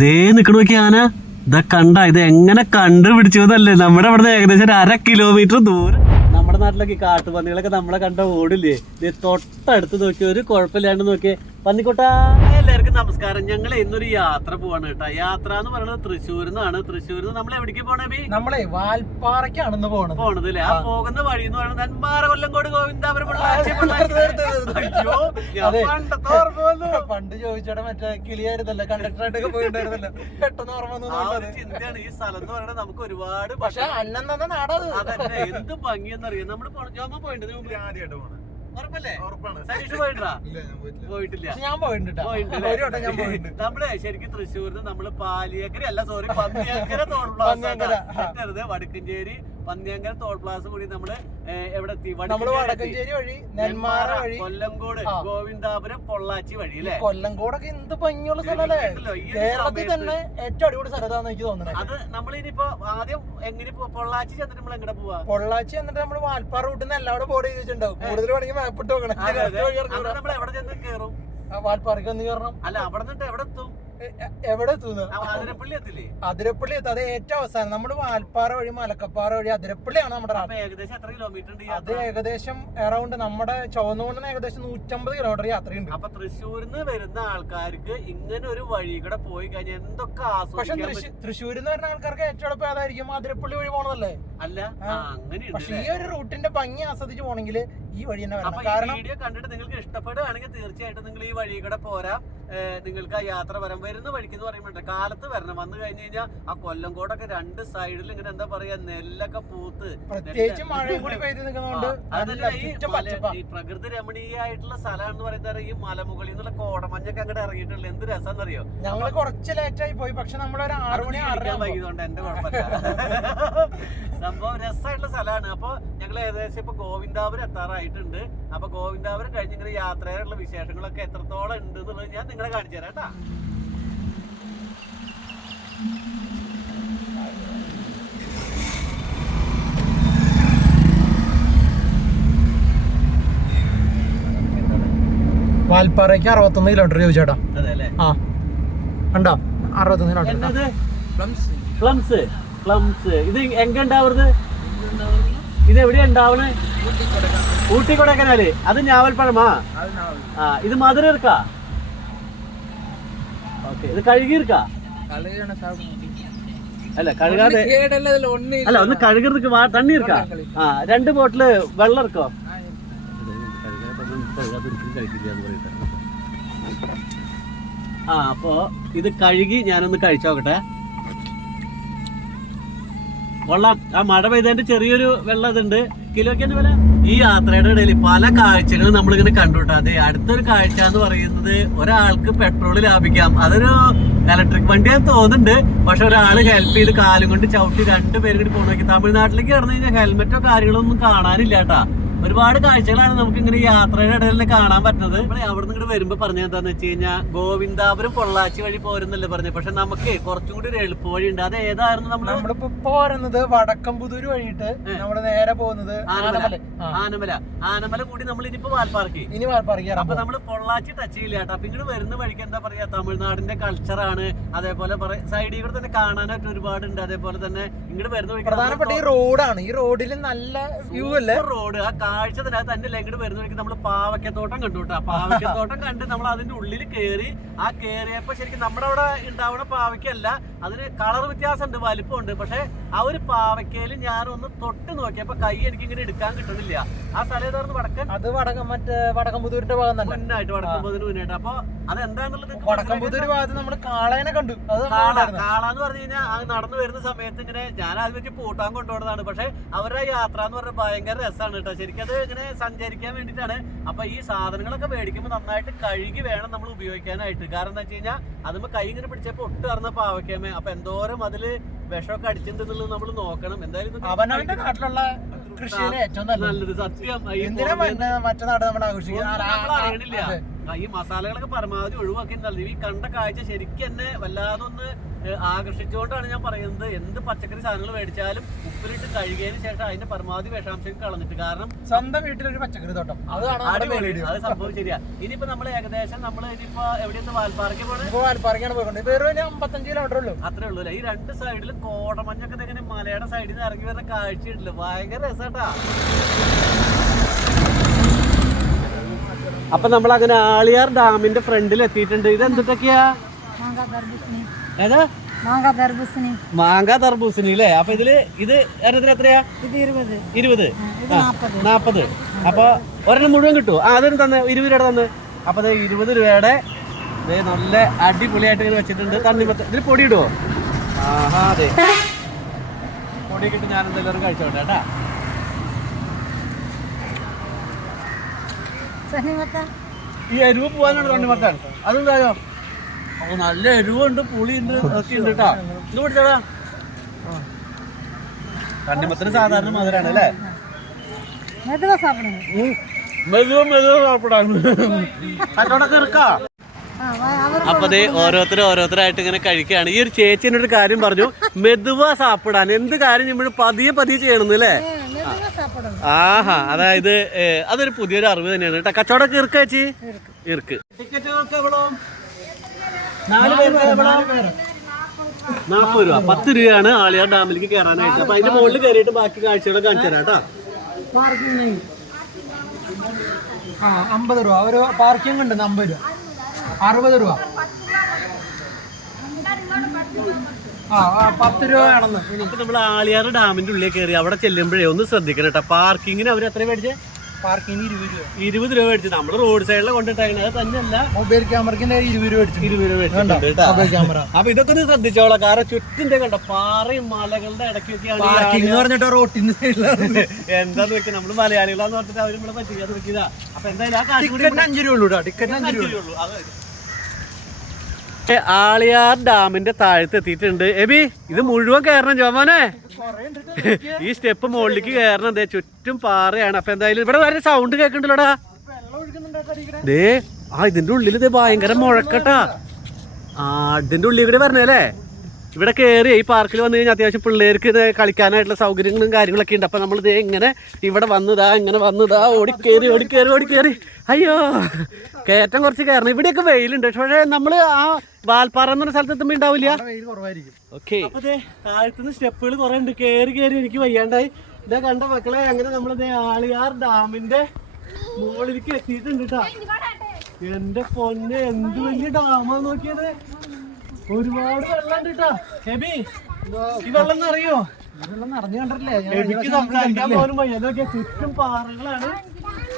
ദേ നിക്കണ നോക്കി ആന. ഇതാ കണ്ട ഇത് എങ്ങനെ കണ്ടുപിടിച്ചതല്ലേ? നമ്മുടെ ഇവിടെ ഏകദേശം അര കിലോമീറ്റർ ദൂരം. നമ്മുടെ നാട്ടിലൊക്കെ കാട്ടുപന്നികളൊക്കെ നമ്മളെ കണ്ട ഓടില്ലേ? ഇത് തൊട്ടടുത്ത് നോക്കി ഒരു കുഴപ്പമില്ലാണ്ട് നോക്കിയേ. പന്നിക്കോട്ടാ. എല്ലാവർക്കും നമസ്കാരം. ഞങ്ങൾ ഇന്നൊരു യാത്ര പോവാണ് കേട്ടോ. യാത്ര എന്ന് പറയുന്നത് തൃശ്ശൂരിൽ നിന്നാണ്. തൃശ്ശൂരിൽ നിന്ന് നമ്മൾ എവിടേക്ക് പോണേ ബി? നമ്മളെ വാൽപ്പാറക്കാണെന്ന് പോണത്. പോണത് അല്ലേ? ആ പോകുന്ന വഴി എന്ന് പറയുന്നത് നെന്മാറ കൊല്ലംകോട് ഗോവിന്ദാപുരം പൊള്ളാച്ചി, നിർത്ത്, പൊള്ളാച്ചി. നിർത്ത്, നിർത്ത്. അയ്യോ ഞാൻ അതെ. പണ്ടത്തെ ഓർമ്മ വന്നു. പണ്ട് ചോദിച്ചോടെ മറ്റേ കിളിയായിരുന്നല്ലോ കണ്ടക്ടറായിട്ടൊക്കെ പോയിട്ടുണ്ടായിരുന്നല്ലോ. പെട്ടെന്ന് ഓർമ്മ വന്നു ആ ഒരു തോന്നുന്നത്. ചിന്തയാണ്. ഈ സ്ഥലം എന്ന് പറയുന്നത് നമുക്ക് ഒരുപാട് പക്ഷെ അണ്ണൻ തന്ന നാടത് അതന്നെ. എന്ത് ഭംഗിയെന്നറിയാം? നമ്മൾ പോ- ജോമ പോയിട്ടുണ്ട് ഇതിനു മുമ്പ്? പോയിട്ടില്ല. ഞാൻ പോയിട്ടുണ്ട് ട്ടോ. ഒരു വട്ടം ഞാൻ പോയിട്ടുണ്ട്. നമ്മൾ ശരിക്കും തൃശ്ശൂരിന്ന് നമ്മൾ പാലിയക്കര അല്ല സോറി പന്നിയക്കര തോന്നുന്നു. വടക്കഞ്ചേരി പന്നിയങ്കര ടോൾ പ്ലാസ കൂടി നമ്മൾ എവിടെ എത്തി വടക്കഞ്ചേരി വഴി നെന്മാറ വഴി. കൊല്ലംകോട്. ഗോവിന്ദാപുരം പൊള്ളാച്ചി വഴി അല്ലേ? കൊല്ലംകോടൊക്കെ എന്ത് ഭംഗിയുള്ള സ്ഥലല്ലേ? കേരളത്തിൽ തന്നെ ഏറ്റവും അടിപൊളി സ്ഥലത്താന്ന് എനിക്ക് തോന്നുന്നത്. അത് നമ്മളിനിപ്പോ ആദ്യം എങ്ങനെ പൊള്ളാച്ചി ചെന്നിട്ട് നമ്മൾ എങ്ങനെ പോവാ? പൊള്ളാച്ചി എന്നിട്ട് നമ്മൾ വാൽപ്പാറ റൂട്ടിൽ നിന്ന് എല്ലാവരും ബോർഡ് ചെയ്തിട്ടുണ്ടാവും. കൂടുതൽ വേണമെങ്കിൽ മാപ്പിട്ട് നോക്കണം. നമ്മൾ എവിടെ ചെന്ന് കേറും? ആ വാൽപ്പാറയ്ക്ക് ഒന്ന് കയറണം അല്ല അവിടെ നിന്നിട്ട് എവിടെ എത്തും എവിടെ എത്തുന്നത് അതിരപ്പള്ളി എത്തും. അത് ഏറ്റവും അവസാനം. നമ്മൾ വാൽപ്പാറ വഴി മലക്കപ്പാറ വഴി അതിരപ്പള്ളിയാണ് നമ്മുടെ ഏകദേശം എത്ര കിലോമീറ്റർ അത് ഏകദേശം അറൗണ്ട് നമ്മുടെ ചുവന്നുകൊണ്ടിന് ഏകദേശം നൂറ്റമ്പത് കിലോമീറ്റർ യാത്രയുണ്ട്. അപ്പൊ തൃശ്ശൂരിൽ നിന്ന് വരുന്ന ആൾക്കാർക്ക് ഇങ്ങനെ ഒരു വഴി കൂടെ പോയി കഴിഞ്ഞാൽ എന്തൊക്കെ പക്ഷെ തൃശ്ശൂരിൽ നിന്ന് വരുന്ന ആൾക്കാർക്ക് ഏറ്റവും എളുപ്പം അതായിരിക്കും അതിരപ്പള്ളി വഴി പോണതല്ലേ? അല്ല പക്ഷെ ഈ ഒരു റൂട്ടിന്റെ ഭംഗി ആസ്വദിച്ച് പോണെങ്കിൽ ഈ വഴി തന്നെ വരണം. കാരണം വീഡിയോ കണ്ടിട്ട് നിങ്ങൾക്ക് ഇഷ്ടപ്പെടുകയാണെങ്കിൽ തീർച്ചയായിട്ടും നിങ്ങൾ ഈ വഴി കൂടെ പോരാ. നിങ്ങൾക്ക് ആ യാത്ര വരാൻ വരുന്ന വഴിക്ക് എന്ന് പറയുമ്പോൾ കാലത്ത് വരണം. വന്നു കഴിഞ്ഞു കഴിഞ്ഞാൽ ആ കൊല്ലംകോടൊക്കെ രണ്ട് സൈഡിൽ ഇങ്ങനെ എന്താ പറയാ നെല്ലൊക്കെ പൂത്ത്. അതല്ല ഈ പ്രകൃതി രമണീയായിട്ടുള്ള സ്ഥലമാണെന്ന് പറയുന്നത് ഈ മലമുകളിൽ നിന്നുള്ള കോടമഞ്ഞൊക്കെ അങ്ങോട്ട് ഇറങ്ങിയിട്ടുള്ള എന്ത് രസം അറിയോ ഞങ്ങൾ കുറച്ച് ലേറ്റായി പോയി. പക്ഷെ നമ്മളൊരു ആറ് മണി വൈകിയതുകൊണ്ട് എന്റെ കുഴപ്പമില്ല. സംഭവം രസമായിട്ടുള്ള സ്ഥലമാണ് അപ്പോൾ ഞങ്ങൾ ഏകദേശം ഇപ്പൊ ഗോവിന്ദാപുരം എത്താറായിട്ടുണ്ട്. അപ്പോൾ ഗോവിന്ദാപുരം കഴിഞ്ഞ് ഇങ്ങനെ യാത്രയിലുള്ള വിശേഷങ്ങളൊക്കെ എത്രത്തോളം ഉണ്ട് എന്നുള്ളത് ഞാൻ നിങ്ങളെ കാണിച്ചു തരാം കേട്ടാ. വാൽപ്പാറയ്ക്ക് അറുപത്തൊന്ന് കിലോമീറ്റർ ചോദിച്ചേട്ടാ അതെ അല്ലേ ആ. കണ്ടോ? അറുപത്തൊന്ന് കിലോമീറ്റർ പ്ലംസ്. പ്ലംസ് ഇത് എങ്ങനെ ഉണ്ടാവുന്നത്? ഇത് എവിടെയാ ഉണ്ടാവണേ? ഊട്ടി കൊടക്കനാല് അത് ഞാവൽപ്പഴമാ ആ ഇത് മധുരം ഇറക്കാ ഓക്കെ ഇത് കഴുകി അല്ല കഴുകാതെ അല്ല ഒന്ന് കഴുകിറക്ക് തണ്ണി ഇറക്കാ ആ രണ്ട് ബോട്ടിൽ വെള്ളം ഇറക്കോ? ആ അപ്പോ ഇത് കഴുകി ഞാനൊന്ന് കഴിച്ചോക്കട്ടെ. കൊള്ളാം ആ മഴ പെയ്തതിന്റെ ചെറിയൊരു വെള്ളം ഇതുണ്ട്. കിലോയ്ക്ക് വില? ഈ യാത്രയുടെ ഇടയിൽ പല കാഴ്ചകളും നമ്മളിങ്ങനെ കണ്ടുട്ടോ അതെ അടുത്തൊരു കാഴ്ച എന്ന് പറയുന്നത് ഒരാൾക്ക് പെട്രോൾ ലാഭിക്കാം. അതൊരു ഇലക്ട്രിക് വണ്ടിയാന്ന് തോന്നുന്നുണ്ട്. പക്ഷെ ഒരാൾ ഹെൽപ്പ് ചെയ്ത് കാലും കൊണ്ട് ചവിട്ടി രണ്ടുപേരും കൂടി പോകണമെങ്കിൽ തമിഴ്നാട്ടിലേക്ക് കടന്നു കഴിഞ്ഞാൽ ഹെൽമെറ്റോ കാര്യങ്ങളോ ഒന്നും കാണാനില്ല കേട്ടാ ഒരുപാട് കാഴ്ചകളാണ് നമുക്ക് ഇങ്ങനെ യാത്രയുടെ ഇടയിൽ തന്നെ കാണാൻ പറ്റുന്നത്. നമ്മൾ അവിടെ നിന്ന് ഇങ്ങോട്ട് വരുമ്പോ പറഞ്ഞത് എന്താന്ന് വെച്ച് കഴിഞ്ഞാൽ ഗോവിന്ദാപുരം പൊള്ളാച്ചി വഴി പോരുന്നല്ലേ പറഞ്ഞത്. പക്ഷെ നമുക്ക് കുറച്ചും കൂടി ഒരു എളുപ്പ വഴി ഉണ്ട് അത് ഏതായിരുന്നു നമ്മൾ നമ്മളിപ്പോ പോരുന്നത് വടക്കംപുതൂര് വഴിയിട്ട് നമ്മൾ നേരെ പോകുന്നത് ആനമല. ആനമല. ആനമല. കൂടി നമ്മൾ ഇനിയിപ്പോ വാൽപ്പാർക്ക് ഇനി വാൽപ്പാർക്ക് അപ്പൊ നമ്മൾ നമ്മൾ പൊള്ളാച്ചി ടച്ച് ചെയ്യില്ല കേട്ടോ. അപ്പൊ ഇങ്ങോട്ട് വരുന്ന വഴിക്ക് എന്താ പറയാ തമിഴ്നാടിന്റെ കൾച്ചറാണ് അതേപോലെ സൈഡിൽ കൂടെ തന്നെ കാണാനായിട്ട് ഒരുപാടുണ്ട്. അതേപോലെ തന്നെ ഇങ്ങോട്ട് വരുന്ന വഴിക്ക് പ്രധാനപ്പെട്ട ഈ റോഡാണ് ഈ റോഡിൽ നല്ല വ്യൂ അല്ലേ? റോഡ് ആ കാഴ്ച അതിന്റെ തന്നെ വരുന്നവർക്ക് നമ്മൾ പാവക്കത്തോട്ടം കണ്ടു കേട്ടോ. പാവക്കത്തോട്ടം കണ്ട് നമ്മൾ അതിന്റെ ഉള്ളിൽ കയറി ആ കയറിയപ്പോ ശരിക്കും നമ്മുടെ അവിടെ ഉണ്ടാവുന്ന പാവയ്ക്കല്ല അതിന് കളർ വ്യത്യാസമുണ്ട് വലിപ്പമുണ്ട്. പക്ഷെ ആ ഒരു പാവയ്ക്കയിൽ ഞാൻ ഒന്ന് തൊട്ട് നോക്കിയപ്പോ കൈ എനിക്ക് ഇങ്ങനെ എടുക്കാൻ കിട്ടുന്നില്ല. ആ സ്ഥലം ഏതായിരുന്നു? വടക്കൻ? അത് വടക്കം മറ്റേ വടക്കംപുതൂരിന്റെ ഭാഗം തന്നെ. മുന്നായിട്ട് വടക്കംപുതൂര് മുന്നായിട്ട്. അപ്പൊ അത് എന്താണെന്നുള്ളത് വടക്കംപുതൂര് ഭാഗത്ത് നമ്മൾ കാളേനെ കണ്ടു. അത് കാള കാള എന്ന് പറഞ്ഞു കഴിഞ്ഞാൽ അത് നടന്നു വരുന്ന സമയത്ത് ഇങ്ങനെ ഞാൻ ആദ്യം വെച്ച് പൂട്ടാൻ കൊണ്ടുപോകുന്നതാണ് പക്ഷെ അവരുടെ യാത്ര എന്ന് പറഞ്ഞാൽ ഭയങ്കര രസമാണ് കേട്ടോ ശരിക്കും അത് ഇങ്ങനെ സഞ്ചരിക്കാൻ വേണ്ടിയിട്ടാണ്. അപ്പൊ ഈ സാധനങ്ങളൊക്കെ മേടിക്കുമ്പോൾ നന്നായിട്ട് കഴുകി വേണം നമ്മൾ ഉപയോഗിക്കാനായിട്ട്. കാരണം എന്താ വെച്ച് കഴിഞ്ഞാൽ അതുമ്പോൾ കൈ ഇങ്ങനെ പിടിച്ചപ്പോൾ ഒട്ട് അറിഞ്ഞ പാവയ്ക്കാമേ അപ്പൊ എന്തോരം അതിൽ വിഷമൊക്കെ അടിച്ചിട്ടുണ്ടെന്നുള്ളത് നമ്മൾ നോക്കണം. എന്തായാലും അവനവന്റെ നാട്ടിലുള്ള കൃഷിയിലെ ഏറ്റവും നല്ലത്. സത്യം. മറ്റേ നാട് നമ്മൾ ആഘോഷിക്കുന്നത്? ഈ മസാലകളൊക്കെ പരമാവധി ഒഴിവാക്കി നൽകി ഈ കണ്ട കാഴ്ച ശരിക്കും എന്നെ വല്ലാതെ ഒന്ന് ആകർഷിച്ചുകൊണ്ടാണ് ഞാൻ പറയുന്നത്. എന്ത് പച്ചക്കറി സാധനങ്ങൾ മേടിച്ചാലും ഉപ്പിലിട്ട് കഴുകിയതിന് ശേഷം അതിന്റെ പരമാവധി വിഷാംശം കളഞ്ഞിട്ട്. കാരണം സ്വന്തം വീട്ടിലൊരു പച്ചക്കറി തോട്ടം. അതാണ് അത് സംഭവം ശരിയാ. ഇനിയിപ്പോ നമ്മൾ ഏകദേശം നമ്മൾ ഇനിയിപ്പോ എവിടെയൊന്ന് വാൽപ്പാറയ്ക്ക് ഇപ്പൊ വാൽപ്പാറയ്ക്കാണ് പോയിക്കൊണ്ട് വെറും അമ്പത്തഞ്ച് കിലോമീറ്റർ ഉള്ളൂ. അത്രേ ഉള്ളൂ? ഈ രണ്ട് സൈഡിലും കോടമഞ്ഞൊക്കെ ഇങ്ങനെ മലയുടെ സൈഡിൽ നിന്ന് ഇറങ്ങി വരുന്ന കാഴ്ചയുണ്ടല്ലോ. ഭയങ്കര രസാട്ടാ. അപ്പൊ നമ്മൾ അങ്ങനെ ആളിയാർ ഡാമിന്റെ ഫ്രണ്ടിൽ എത്തിയിട്ടുണ്ട്. ഇത് എന്തൊക്കെയാ? ഏതാ? മാങ്ക അല്ലേ? അപ്പൊ ഇതിൽ ഇത് ഒരെണ്ണത്തിന് എത്രയാ? ഇരുപത്. നാപ്പത്. അപ്പൊ ഒരെണ്ണം മുഴുവൻ കിട്ടുമോ ആ അതൊരു തന്നെ. ഇരുപത് രൂപയുടെ തന്നെ. അപ്പൊ ദേ ഇരുപത് രൂപയുടെ നല്ല അടിപൊളിയായിട്ട് ഇങ്ങനെ വെച്ചിട്ടുണ്ട്. തണ്ണിമത്ത ഇതിൽ പൊടി ഇടുവോ? ആഹാ അതെ. പൊടി കിട്ടി ഞാൻ എന്തെങ്കിലും കഴിച്ചോട്ടെ കേട്ടാ. ഈ എരിവ് പോകാനാണ് തണ്ണിമത്തൻ അതെന്തായോ നല്ല എരിവുണ്ട് പുളിയുണ്ട് ഒക്കെ ഉണ്ട് കേട്ടാ ഇത് പിടിച്ചടാ. തണ്ണിമത്തന് സാധാരണ മധുരാണ് അല്ലേ? മെതുവ മെതുവ സാപ്പിടാണ്. കച്ചവടമൊക്കെ ഇറക്കാ. അപ്പൊ അത് ഓരോരുത്തരും ഓരോരുത്തരായിട്ട് ഇങ്ങനെ കഴിക്കുകയാണ്. ഈ ഒരു ചേച്ചിനൊരു കാര്യം പറഞ്ഞു മെതുവ സാപ്പിടാൻ. എന്ത് കാര്യം നമ്മൾ പതിയെ പതിയെ ചെയ്യണമെന്ന് അല്ലേ? ആഹാ അതായത് അതൊരു പുതിയൊരു അറിവ് തന്നെയാണ് കേട്ടോ. കച്ചവടം ഇറുക്ക ചേച്ചി? ഇർക്ക് നാൽപ്പത് രൂപ. പത്ത് രൂപയാണ് ആളിയാർ ഡാമിലേക്ക് കയറാനായിട്ട് അപ്പൊ അതിന്റെ മുകളിൽ കയറിയിട്ട് ബാക്കി കാഴ്ചകളൊക്കെ കാണിച്ചു തരാം കേട്ടോ. അമ്പത് രൂപ. ഒരു പാർക്കിംഗ് ഉണ്ട് അമ്പത് രൂപ. അറുപത് രൂപ ആ ആ, പത്ത് രൂപയാണെന്ന് ഇപ്പൊ നമ്മൾ ആളിയാർ ഡാമിന്റെ ഉള്ളിൽ കയറി അവിടെ ചെല്ലുമ്പോഴേ ഒന്ന് ശ്രദ്ധിക്കണം കേട്ടോ. പാർക്കിങ്ങിന് അവർ എത്ര മേടിച്ചേ? പാർക്കിങ്ങിന് ഇരുപത് രൂപ. ഇരുപത് രൂപ മേടിച്ചു. നമ്മൾ റോഡ് സൈഡിൽ കൊണ്ടിട്ടാണ് അത് തന്നെയല്ല. മൊബൈൽ ക്യാമറയ്ക്ക് ഇരുപത് രൂപ അടിച്ചു ഇരുപത് രൂപ ക്യാമറ. അപ്പൊ ഇതൊക്കെ ഒന്ന് ശ്രദ്ധിച്ചോളാം. കാരണം ചുറ്റും ദേ കണ്ടോ പാറയും മലകളുടെ ഇടയ്ക്കൊക്കെയാണ് പറഞ്ഞിട്ട് റോട്ടിന് എന്താന്ന് വെച്ചാൽ നമ്മൾ മലയാളികളാന്ന് പറഞ്ഞിട്ട് അവർ നമ്മളെ പറ്റിക്കാതെ വെക്കിയതാ അപ്പൊ എന്തായാലും ആ കാശ് ടിക്കറ്റിന് അഞ്ച് രൂപ ഉള്ളൂ ടിക്കറ്റ് ടിക്കറ്റിന് അഞ്ച് രൂപ ഉള്ളൂ. ആളിയാർ ഡാമിന്റെ താഴത്ത് എത്തിയിട്ടുണ്ട്. എബി ഇത് മുഴുവൻ കയറണം ജോമാനെ. ഈ സ്റ്റെപ്പ് മുകളിലേക്ക് കയറണം ദേ ചുറ്റും പാറയാണ്. അപ്പൊ എന്തായാലും ഇവിടെ വരെ സൗണ്ട് കേൾക്കണ്ടല്ലോടാ? ദേ ആ ഇതിന്റെ ഉള്ളിൽ ഇത് ഭയങ്കര മുഴക്കട്ടാ. ആ ഇതിന്റെ ഉള്ളിൽ കൂടെ പറഞ്ഞല്ലേ ഇവിടെ കയറി ഈ പാർക്കിൽ വന്നു കഴിഞ്ഞാൽ അത്യാവശ്യം പിള്ളേർക്ക് ഇത് കളിക്കാനായിട്ടുള്ള സൗകര്യങ്ങളും കാര്യങ്ങളൊക്കെ ഉണ്ട്. അപ്പൊ നമ്മൾ ഇതേ ഇങ്ങനെ ഇവിടെ വന്നതാ ഇങ്ങനെ വന്നതാ ഓടിക്കേറി ഓടിക്കേറി ഓടിക്കേറി അയ്യോ കയറ്റം കുറച്ച് കയറണം. ഇവിടെയൊക്കെ വെയിലുണ്ട്. പക്ഷേ നമ്മൾ ആ വാൽപ്പാറ എന്ന സ്ഥലത്ത് എത്തുമ്പോൾ ഉണ്ടാവില്ല? ഓക്കെ. താഴത്തുനിന്ന് സ്റ്റെപ്പുകൾ കുറെ ഉണ്ട്. കയറി കയറി എനിക്ക് വയ്യാണ്ടായി. ഇതാ കണ്ട മക്കളെ അങ്ങനെ നമ്മളിത് ആളിയാർ ഡാമിന്റെ മുകളിലേക്ക് എത്തിയിട്ടുണ്ട് കേട്ടാ എന്റെ പൊന്നെ എന്ത് വലിയ ഡാമാ നോക്കിയത്? ഒരുപാട് വെള്ളം കിട്ടാ ഹെബി ഈ വെള്ളം അറിയോ വെള്ളം നിറഞ്ഞു കണ്ടിട്ടില്ലേ? സംസാരിക്കാൻ പോലും വയ്യ. അതൊക്കെ ചുറ്റും പാറകളാണ്.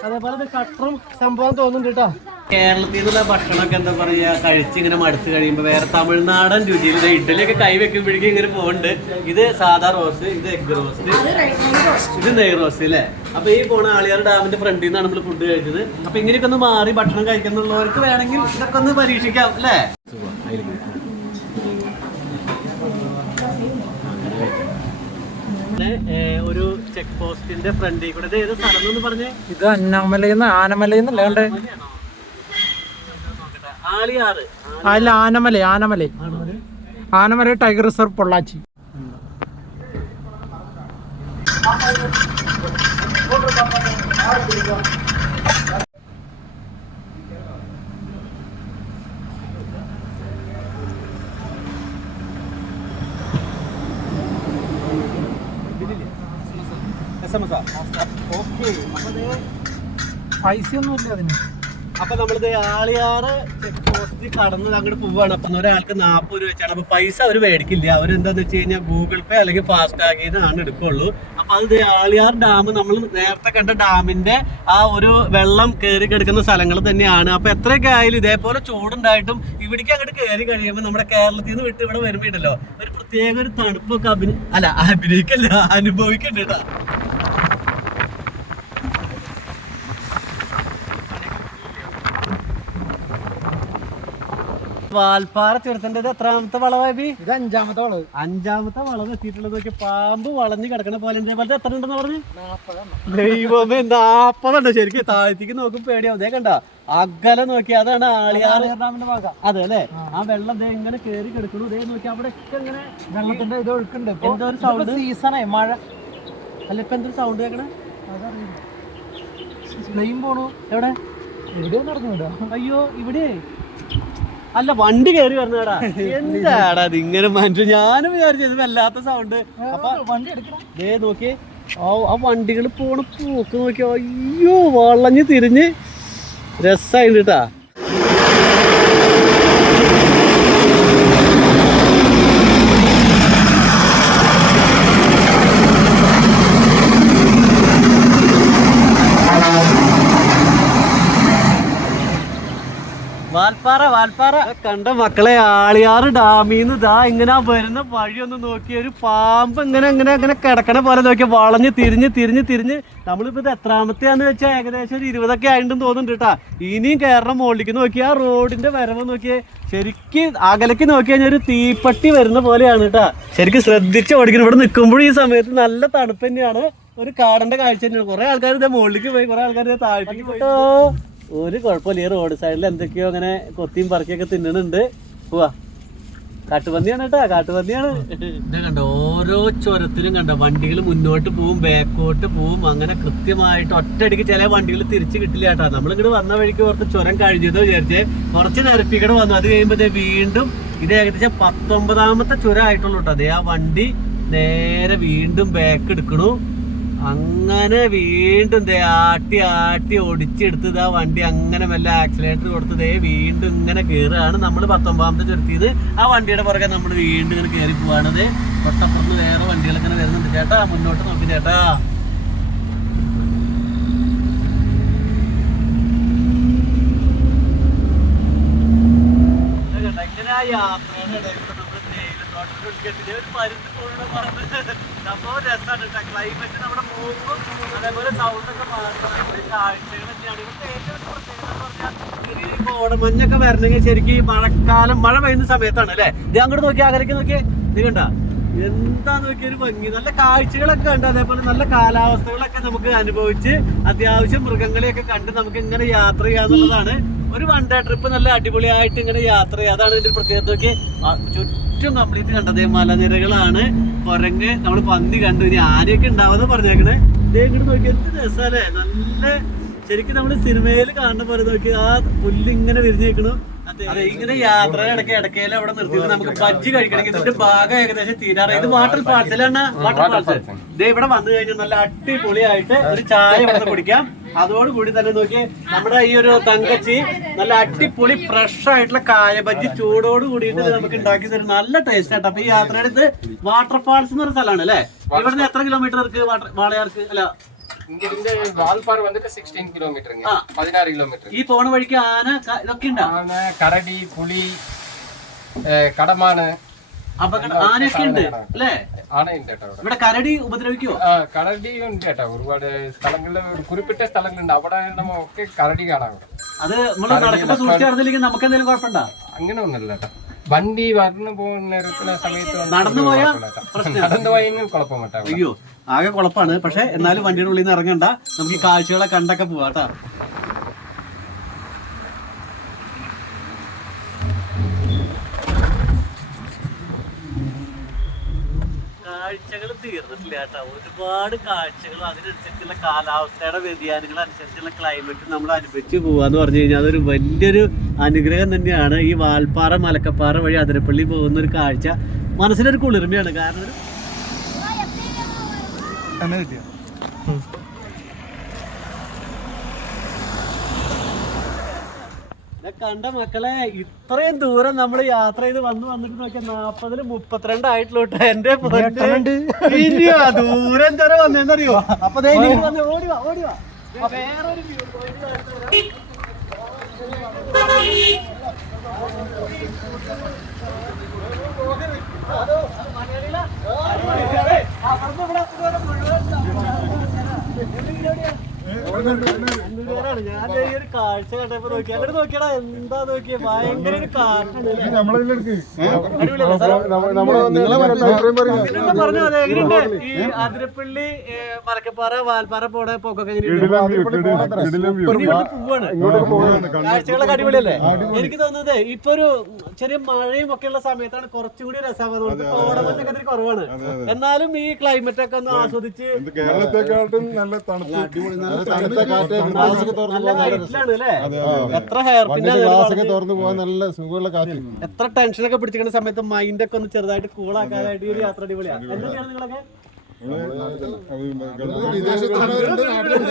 അതേപോലെ കട്ടറും സംഭവം തോന്നുന്നുണ്ട് കേട്ടോ കേരളത്തിൽ നിന്നുള്ള ഭക്ഷണമൊക്കെ എന്താ പറയാ കഴിച്ച് ഇങ്ങനെ മടുത്ത് കഴിയുമ്പോൾ വേറെ തമിഴ്നാടൻ രുചിയിൽ ഇഡലി ഇഡ്ഡലിയൊക്കെ കൈ വെക്കുമ്പോഴേക്കും ഇങ്ങനെ പോകുന്നുണ്ട് ഇത് സാധാ റോസ്റ്റ് ഇത് എഗ് റോസ്റ്റ് ഇത് നെയ് റോസ്റ്റ് അല്ലേ? അപ്പൊ ഈ പോണ ആളിയാർ ഡാമിന്റെ ഫ്രണ്ടിൽ നിന്നാണ് നമ്മൾ ഫുഡ് കഴിച്ചത്. അപ്പൊ ഇങ്ങനെയൊക്കെ ഒന്ന് മാറി ഭക്ഷണം കഴിക്കുന്നുള്ളവർക്ക് വേണമെങ്കിൽ ഇതൊക്കെ ഒന്ന് പരീക്ഷിക്കാം അല്ലേ? പിന്നെ, ഒരു ചെക്ക് പോസ്റ്റിന്റെ ഫ്രണ്ടിൽ കൂടെ. ഏത് സ്ഥലം എന്ന് പറഞ്ഞേ? ഇത് അന്നാമലയിൽ ആനമലയിൽ നിന്നല്ല ആളിയാറ് അല്ല Anamala Anamala. Anamala? Tiger reserve Pollachi. S M S okay പൈസ ഒന്നും ഇല്ല അതിന്. അപ്പൊ നമ്മളിത് ആളിയാറ് ചെക്ക് പോസ്റ്റ് കടന്ന് അങ്ങോട്ട് പോവാണ്. അപ്പൊ ഒരാൾക്ക് നാൽപ്പത് രൂപ വെച്ചാണ്. അപ്പൊ പൈസ അവർ മേടിക്കില്ല. അവരെന്താന്ന് വെച്ച് കഴിഞ്ഞാൽ ഗൂഗിൾ പേ അല്ലെങ്കിൽ ഫാസ്റ്റാഗിൽ നിന്നാണ് എടുക്കുള്ളൂ. അപ്പൊ അത് ആളിയാർ ഡാം നമ്മൾ നേരത്തെ കണ്ട ഡാമിന്റെ ആ ഒരു വെള്ളം കയറി കിടക്കുന്ന സ്ഥലങ്ങൾ തന്നെയാണ്. അപ്പൊ എത്രയൊക്കെ ആയാലും ഇതേപോലെ ചൂടുണ്ടായിട്ടും ഇവിടേക്ക് അങ്ങോട്ട് കയറി കഴിയുമ്പോൾ നമ്മുടെ കേരളത്തിൽ നിന്ന് വിട്ട് ഇവിടെ വരുമ്പോണ്ടല്ലോ ഒരു പ്രത്യേക ഒരു തണുപ്പൊക്കെ അഭിന അല്ല അഭിനയിക്കല്ല അനുഭവിക്കണ്ട വാൽപ്പാറ ചുരത്തിന്റെ എത്രാമത്തെ വളവായി ഇത് അഞ്ചാമത്തെ വളവ്. അഞ്ചാമത്തെ വളവ് എത്തിയിട്ടുള്ളത് നോക്കി പാമ്പ് വളഞ്ഞു കിടക്കണ പോലെ ഇതേപോലത്തെ എത്ര ഉണ്ടെന്ന് പറഞ്ഞു? ദൈവമേ നാപ്പതുണ്ട് ശരിക്കും താഴ്ത്തിക്ക് നോക്കും പേടിയാവും. അതേ കണ്ട അകലെ നോക്കി അതാണ് ആളിയാർ ഭാഗം. അതെ അല്ലേ? ആ. വെള്ളം ദേ ഇങ്ങനെ കേറി കിടക്കണു. ദേ നോക്കി അവിടെ ഒക്കെ ഇങ്ങനെ വെള്ളത്തിന്റെ ഇത് ഒഴുക്കുണ്ട്. എന്തോ ഒരു സൗണ്ട് സീസണായി മഴ. അല്ല ഇപ്പൊ എന്തൊരു സൗണ്ട് കേൾക്കണേ അതറിയില്ല. പോണു. എവിടെ? എവിടെയോ നടന്നു അയ്യോ ഇവിടെ അല്ല വണ്ടി കയറി വരണടാ. എന്താടാ ഇത്? ഇങ്ങനെ മനുഷ്യ ഞാനും വിചാരിച്ചത് വല്ലാത്ത സൗണ്ട് അപ്പൊ ദേ നോക്കി. ആ ആ വണ്ടികൾ പോണ പോക്ക് നോക്കിയോ അയ്യോ വളഞ്ഞ് തിരിഞ്ഞ്. രസമായിട്ട് കേട്ടാ വാൽപ്പാറ വാൽപ്പാറ. കണ്ട മക്കളെ ആളിയാറ് ഡാമിന്ന് ദാ ഇങ്ങനെ വരുന്ന വഴി ഒന്ന് നോക്കി ഒരു പാമ്പ് ഇങ്ങനെ ഇങ്ങനെ ഇങ്ങനെ കിടക്കണ പോലെ നോക്കി വളഞ്ഞ് തിരിഞ്ഞ് തിരിഞ്ഞ് തിരിഞ്ഞ്. നമ്മളിപ്പോ ഇത് എത്രാമത്തെയാന്ന് വെച്ചാൽ ഏകദേശം ഒരു ഇരുപതൊക്കെ ആയിട്ടും തോന്നുന്നുണ്ട് കേട്ടാ ഇനിയും കയറണം മുകളിലേക്ക് നോക്കി ആ റോഡിന്റെ വരവ് നോക്കിയേ. ശരിക്കും അകലേക്ക് നോക്കി കഴിഞ്ഞാൽ ഒരു തീപ്പട്ടി വരുന്ന പോലെയാണ് കേട്ടാ ശരിക്കും ശ്രദ്ധിച്ച് ഓടിക്കണം. ഇവിടെ നിൽക്കുമ്പോഴും ഈ സമയത്ത് നല്ല തണുപ്പ് തന്നെയാണ്. ഒരു കാടന്റെ കാഴ്ച തന്നെയാണ്. കുറെ ആൾക്കാർ ഇതേ മുകളിലേക്ക് പോയി കുറെ ആൾക്കാർ താഴത്തേക്ക് പോയിട്ടോ ഒരു കുഴപ്പമില്ല. ഈ റോഡ് സൈഡിൽ എന്തൊക്കെയോ അങ്ങനെ കൊത്തിയും പറക്കിയൊക്കെ തിന്നണുണ്ട്. പോവാ. കാട്ടുപന്നിയാണ് കേട്ടാ കാട്ടുപന്നിയാണ്. ഇതാ കണ്ടോ ഓരോ ചുരത്തിലും കണ്ടോ വണ്ടികൾ മുന്നോട്ട് പോവും ബാക്കോട്ട് പോവും അങ്ങനെ കൃത്യമായിട്ട് ഒറ്റയടിക്ക് ചില വണ്ടികൾ തിരിച്ചു കിട്ടില്ല കേട്ടോ. നമ്മൾ ഇങ്ങോട്ട് വന്ന വഴിക്ക് കുറച്ച് ചുരം കഴിഞ്ഞത് വിചാരിച്ചേ കുറച്ച് നിരപ്പിക്കണം വന്നു. അത് കഴിയുമ്പോഴത്തേ വീണ്ടും ഇത് ഏകദേശം പത്തൊമ്പതാമത്തെ ചുരം ആയിട്ടുള്ളൂ കേട്ടോ. അതേ ആ വണ്ടി നേരെ വീണ്ടും ബാക്ക് എടുക്കണു. അങ്ങനെ വീണ്ടും ദേ ആട്ടി ആട്ടി ഒടിച്ചെടുത്ത് ഇതാ വണ്ടി. അങ്ങനെ മെല്ലെ ആക്സിലേറ്റർ കൊടുത്ത് ദേ വീണ്ടും ഇങ്ങനെ കയറുകയാണ് നമ്മൾ പത്തൊമ്പതാമത്തെ ചുരുത്തിയത് ആ വണ്ടിയുടെ പുറകെ നമ്മൾ വീണ്ടും ഇങ്ങനെ കയറി പോവാണത് തൊട്ടപ്പുറത്ത് വേറെ വണ്ടികൾ ഇങ്ങനെ വരുന്നുണ്ട്. ചേട്ടാ മുന്നോട്ട് നോക്കി ചേട്ടാ. ആ യാത്രയുടെ ഇടയിൽ ഒരു മരുന്ന് പോലുള്ള പറമ്പ്. സംഭവം രസമാണ് climate നമ്മുടെ മൂക്കും അതേപോലെ സൗണ്ടൊക്കെ ഒക്കെ മാറുന്ന ഒരു കാഴ്ചകൾ തന്നെയാണ്. ഇവിടുത്തെ ഏറ്റവും വലിയ പ്രത്യേകത എന്ന് പറഞ്ഞാൽ ചെറിയ കോടമഞ്ഞൊക്കെ വരണമെങ്കിൽ ശരിക്കും ഈ മഴക്കാലം മഴ പെയ്യുന്ന സമയത്താണ് അല്ലേ? ഇത് അങ്ങോട്ട് നോക്കി അകലേക്ക് നോക്കി നീ കണ്ട? എന്താ നോക്കിയ ഒരു ഭംഗി. നല്ല കാഴ്ചകളൊക്കെ കണ്ട് അതേപോലെ നല്ല കാലാവസ്ഥകളൊക്കെ നമുക്ക് അനുഭവിച്ച് അത്യാവശ്യം മൃഗങ്ങളെയൊക്കെ കണ്ട് നമുക്ക് ഇങ്ങനെ യാത്ര ചെയ്യാന്നുള്ളതാണ്. ഒരു വൺ ഡേ ട്രിപ്പ് നല്ല അടിപൊളിയായിട്ട് ഇങ്ങനെ യാത്ര ചെയ്യുക അതാണ് ഇതിന്റെ പ്രത്യേകത. നോക്കി ചുറ്റും കംപ്ലീറ്റ് കണ്ടത് മലനിരകളാണ്. കുരങ്ങ് നമ്മൾ പന്നി കണ്ടു. ഇനി ആരെയൊക്കെ ഉണ്ടാവുന്ന പറഞ്ഞേക്കണേ. ഇതേ ഇങ്ങോട്ട് നോക്കി എന്ത് രസമല്ലേ നല്ല ശരിക്കും നമ്മൾ സിനിമയിൽ കാണുന്ന പോലെ നോക്കി ആ പുല്ല് ഇങ്ങനെ വിരിഞ്ഞേക്കണു. അതെ ഇങ്ങനെ യാത്ര ഇടയ്ക്ക് ഇടയ്ക്കയിൽ അവിടെ നിർത്തിയിട്ട് നമുക്ക് ബജ്ജി കഴിക്കണമെങ്കിൽ ഇതിന്റെ ഭാഗം ഏകദേശം തീരാറ് ഇത് വാട്ടർ പാർസലാണ് വാട്ടർ പാർസൽ ഇത് ഇവിടെ വന്നു കഴിഞ്ഞാൽ നല്ല അടിപൊളിയായിട്ട് ഒരു ചായ ഇവിടെ കുടിക്കാം. അതോടുകൂടി തന്നെ നോക്കി നമ്മുടെ ഈ ഒരു തങ്കച്ചി നല്ല അടിപൊളി ഫ്രഷ് ആയിട്ടുള്ള കായ ബജ്ജി ചൂടോട് കൂടിയിട്ട് നമുക്ക് ഉണ്ടാക്കി തരും. നല്ല ടേസ്റ്റ് ആയിട്ട്. അപ്പൊ ഈ യാത്രയുടെ വാട്ടർഫാൾസ് എന്ന് പറഞ്ഞ സ്ഥലമാണ് അല്ലെ? ഇവിടുന്ന് എത്ര കിലോമീറ്റർക്ക് വാളയാർക്ക്? അല്ല இங்க இருந்து வால்பாறை வந்துட்டு சிக்ஸ்டீன் கிலோமீட்டருங்க ஆ. பதினாறு கிலோமீட்டர் ഈ പോണ വഴിക്ക് ആന ക- ഇതൊക്കെ ഉണ്ടോ ஆனை கரடி புலி ഏഹ്, കടമാന് അപകട ആനയൊക്കെ ഉണ്ട് അല്ലേ ആന ഉണ്ട് കേട്ടോ അവിടെ ഇവിടെ കരടി ഉപദ്രവിക്കുവോ ആ കരടി ഉണ്ട് കേട്ടോ ഒരുപാട് സ്ഥലങ്ങളിൽ ഒരു കുറിപ്പിട്ട സ്ഥലങ്ങളുണ്ട് അവിടെ നമ്മ ഒക്കെ കരടി കാണാം അവിടെ അത് നമ്മൾ നടക്കുമ്പോ സൂക്ഷിച്ച് നടന്നില്ലെങ്കിൽ നമുക്ക് എന്തെങ്കിലും കുഴപ്പമുണ്ടോ അങ്ങനെ ഒന്നുമില്ല കേട്ടോ വണ്ടി വന്നു പോകുന്ന നേരത്തിലെ സമയത്ത് നടന്നു പോയാ. നടന്നു പോയതിന് കുഴപ്പം കേട്ടോ. അയ്യോ ആകെ കുഴപ്പമാണ് പക്ഷെ എന്നാലും വണ്ടിയുടെ ഉള്ളിൽ നിന്ന് ഇറങ്ങണ്ട. നമുക്ക് ഈ കാഴ്ചകളെ കണ്ടൊക്കെ പോവാട്ടാ കാഴ്ചകൾ തീർന്നിട്ടില്ല കേട്ടോ. ഒരുപാട് കാഴ്ചകളും അതിനനുസരിച്ചുള്ള കാലാവസ്ഥയുടെ വ്യതിയാനങ്ങൾ അനുസരിച്ചുള്ള ക്ലൈമറ്റ് നമ്മൾ അനുഭവിച്ച് പോവാന്ന് പറഞ്ഞു കഴിഞ്ഞാൽ അതൊരു വലിയൊരു അനുഗ്രഹം തന്നെയാണ്. ഈ വാൽപ്പാറ മലക്കപ്പാറ വഴി അതിരപ്പള്ളി പോകുന്ന ഒരു കാഴ്ച മനസ്സിലൊരു കുളിർമയാണ്. കാരണം ഒരു കണ്ട മക്കളെ ഇത്രയും ദൂരം നമ്മൾ യാത്ര ചെയ്ത് വന്ന് വന്നിട്ട് നോക്കിയാൽ നാപ്പതിൽ മുപ്പത്തിരണ്ട് ആയിട്ടുള്ളൂ എന്റെ ദൂരം തര വന്നെന്നറിയോ? അപ്പൊ ഓടിവാ ഓടിവാ വേറൊരു വ്യൂ പോയിന്റ് മുഴുവൻ അങ്ങനെയാണ്. ഞാൻ ഈ ഒരു കാഴ്ച കണ്ടപ്പോ നോക്കി. അങ്ങോട്ട് നോക്കിയടാ എന്താ നോക്കിയ? ഭയങ്കര ഒരു കാറ്റാണ് പിന്നെ പറഞ്ഞു അതെ എങ്ങനെയുണ്ട്? ഈ അതിരപ്പള്ളി ഏ, മലക്കപ്പാറ വാൽപ്പാറ പോണ പോക്കൊക്കെ എങ്ങനെയുണ്ട്? പോവാണ്. കാഴ്ചകളൊക്കെ അടിപൊളിയല്ലേ? എനിക്ക് തോന്നുന്നത് ഇപ്പൊ ഒരു ചെറിയ മഴയും ഒക്കെ ഉള്ള സമയത്താണ് കുറച്ചും കൂടി രസമാകുന്നത് കുറവാണ്. എന്നാലും ഈ ക്ലൈമറ്റ് ഒക്കെ ഒന്ന് ആസ്വദിച്ച് കേരളത്തെക്കാട്ടും നല്ല തണുപ്പ്. നല്ല തണുത്ത കാറ്റ് തുറന്ന് എത്ര ഹെയർ പിന്നെ വണ്ടിന്റെ ഗ്ലാസൊക്കെ തുറന്ന് പോകാൻ നല്ല സുഖമുള്ള കാറ്റ്. എത്ര ടെൻഷനൊക്കെ പിടിച്ചിരിക്കുന്ന സമയത്ത് മൈൻഡ് ഒക്കെ ഒന്ന് ചെറുതായിട്ട് കൂളാക്കാനായിട്ട് ഈ ഒരു യാത്ര അടിപൊളിയാണ് എന്തൊക്കെയാണ് നിങ്ങളൊക്കെ? വിദേശത്താണവരുണ്ട് നാട്ടിലുണ്ട്.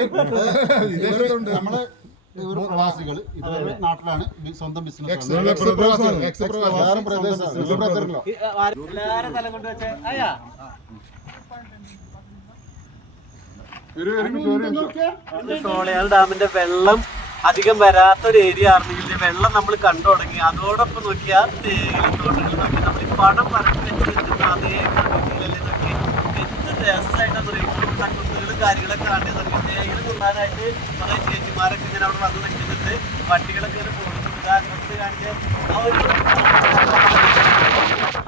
വിദേശത്തുണ്ട്. നമ്മളെ പ്രവാസികൾ ഇതുവരെ നാട്ടിലാണ്. സ്വന്തം ബിസിനസ് എല്ലാരും തലം കൊണ്ട് വെച്ചേ ഷോളയാർ ഡാമിന്റെ വെള്ളം അധികം വരാത്തൊരു ഏരിയ ആയിരുന്നെങ്കിൽ വെള്ളം നമ്മൾ കണ്ടു തുടങ്ങി. അതോടൊപ്പം നോക്കിയാൽ തേയില തോട്ടങ്ങൾ നോക്കി നമ്മൾ ഈ പടം വരട്ടി വെച്ചിട്ട് അതേ കണ്ടിട്ടില്ലല്ലേ നോക്കി എന്ത് രസമായിട്ടാണ് പറയുമ്പോൾ കുന്നുകളും കാര്യങ്ങളൊക്കെ കണ്ടു തുടങ്ങി തേയില തിന്നാനായിട്ട് കുറെ ചേച്ചിമാരൊക്കെ ഇങ്ങനെ അവിടെ വന്ന് നിൽക്കുന്നുണ്ട്. വണ്ടികളൊക്കെ ഇങ്ങനെ പോകുന്നുണ്ട്. അങ്ങോട്ട് കാണിക്കാൻ. ആ ഒരു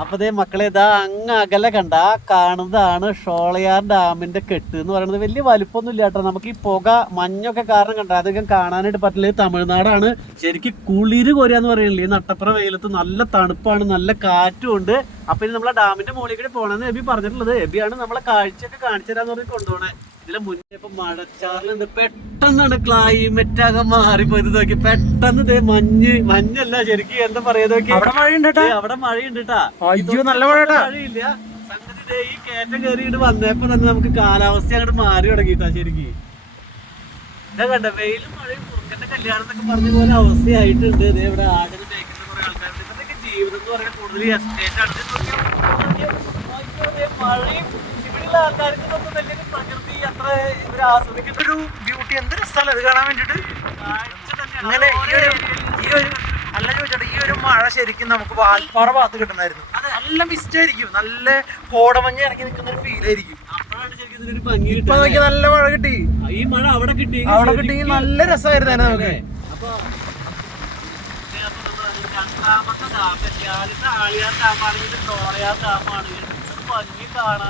അപ്പൊ ദേ മക്കളെ ഇതാ അങ്ങ് അകലെ കണ്ട കാണുന്നതാണ് ഷോളയാർ ഡാമിന്റെ കെട്ട് എന്ന് പറയുന്നത്. വലിയ വലിപ്പമൊന്നും ഇല്ല കേട്ടോ. നമുക്ക് ഈ പുക മഞ്ഞൊക്കെ കാരണം കണ്ട? അധികം കാണാനായിട്ട് പറ്റില്ല. തമിഴ്നാടാണ്. ശരിക്കും കുളിര് കോരുക എന്ന് ഈ നട്ടപ്പുറ വെയിലത്ത് നല്ല തണുപ്പാണ് നല്ല കാറ്റും ഉണ്ട്. അപ്പൊ ഇനി നമ്മളെ ഡാമിന്റെ മുകളിൽ കൂടി പോകണമെന്ന് എബി പറഞ്ഞിട്ടുള്ളത്. എബിയാണ് നമ്മളെ കാഴ്ചയൊക്കെ കാണിച്ചു തരാന്ന് പറഞ്ഞ് കൊണ്ടുപോണേ. ഇതിലെ മുന്നേ ഇപ്പൊ മഴച്ചാറിലുണ്ട് പെട്ടെന്നാണ് ക്ലൈമറ്റ് ആകെ മാറിപ്പോയത് നോക്കി. പെട്ടെന്ന് ദേ മഞ്ഞ് മഞ്ഞല്ല ശരിക്കും എന്താ പറയാ നോക്കി. അവിടെ മഴയുണ്ട് അവിടെ മഴയുണ്ട് അയ്യോ നല്ല മഴ മഴയില്ല. സംഗതി ദേ ഈ കയറ്റം കയറിയിട്ട് വന്നപ്പോ തന്നെ നമുക്ക് കാലാവസ്ഥ അങ്ങോട്ട് മാറി തുടങ്ങിട്ടാ ശരിക്കും. ഇതാ കണ്ട വെയിലും മഴയും കുറുക്കന്റെ കല്യാണം എന്നൊക്കെ പറഞ്ഞ പോലെ അവസ്ഥയായിട്ടുണ്ട്. ഇതേ ഇവിടെ ആടിന് തേക്കുന്ന കുറെ ആൾക്കാരുണ്ട്. ഇതൊക്കെ ജീവിതം എന്ന് പറയുന്നത് കൂടുതൽ എസ്റ്റേറ്റ് ആണ്. ഇത് മഴയും ഇവിടെയുള്ള ആൾക്കാർക്ക് ഇതൊന്നും വലിയൊരു പ്രകൃതി അത്ര ഇവർ ആസ്വദിക്കുന്ന ഒരു ബ്യൂട്ടി എന്തൊരു സ്ഥലം ഇത് കാണാൻ ഇങ്ങനെ ഈ ഒരു ഏരിയയിലും ഈ ഒരു അല്ല ചോദിച്ചോട്ടെ ഈ ഒരു മഴ ശരിക്കും നമുക്ക് വാൽപ്പാറ ഭാഗത്ത് കിട്ടുന്നായിരുന്നു നല്ല മിസ്റ്റായിരിക്കും നല്ല കോടമഞ്ഞ് ഇറങ്ങി നിൽക്കുന്ന ഒരു ഫീൽ ആയിരിക്കും. ഇപ്പൊ നോക്കി നല്ല മഴ കിട്ടി. ഈ മഴ അവിടെ കിട്ടി അവിടെ കിട്ടി നല്ല രസമായിരുന്നു നമുക്ക്. രണ്ടാമത്തെ ഡാം ആളിയാർ ഡാമാണെങ്കിൽ ഷോളയാർ ഡാമാണ് എന്ത് ഭംഗി കാണാൻ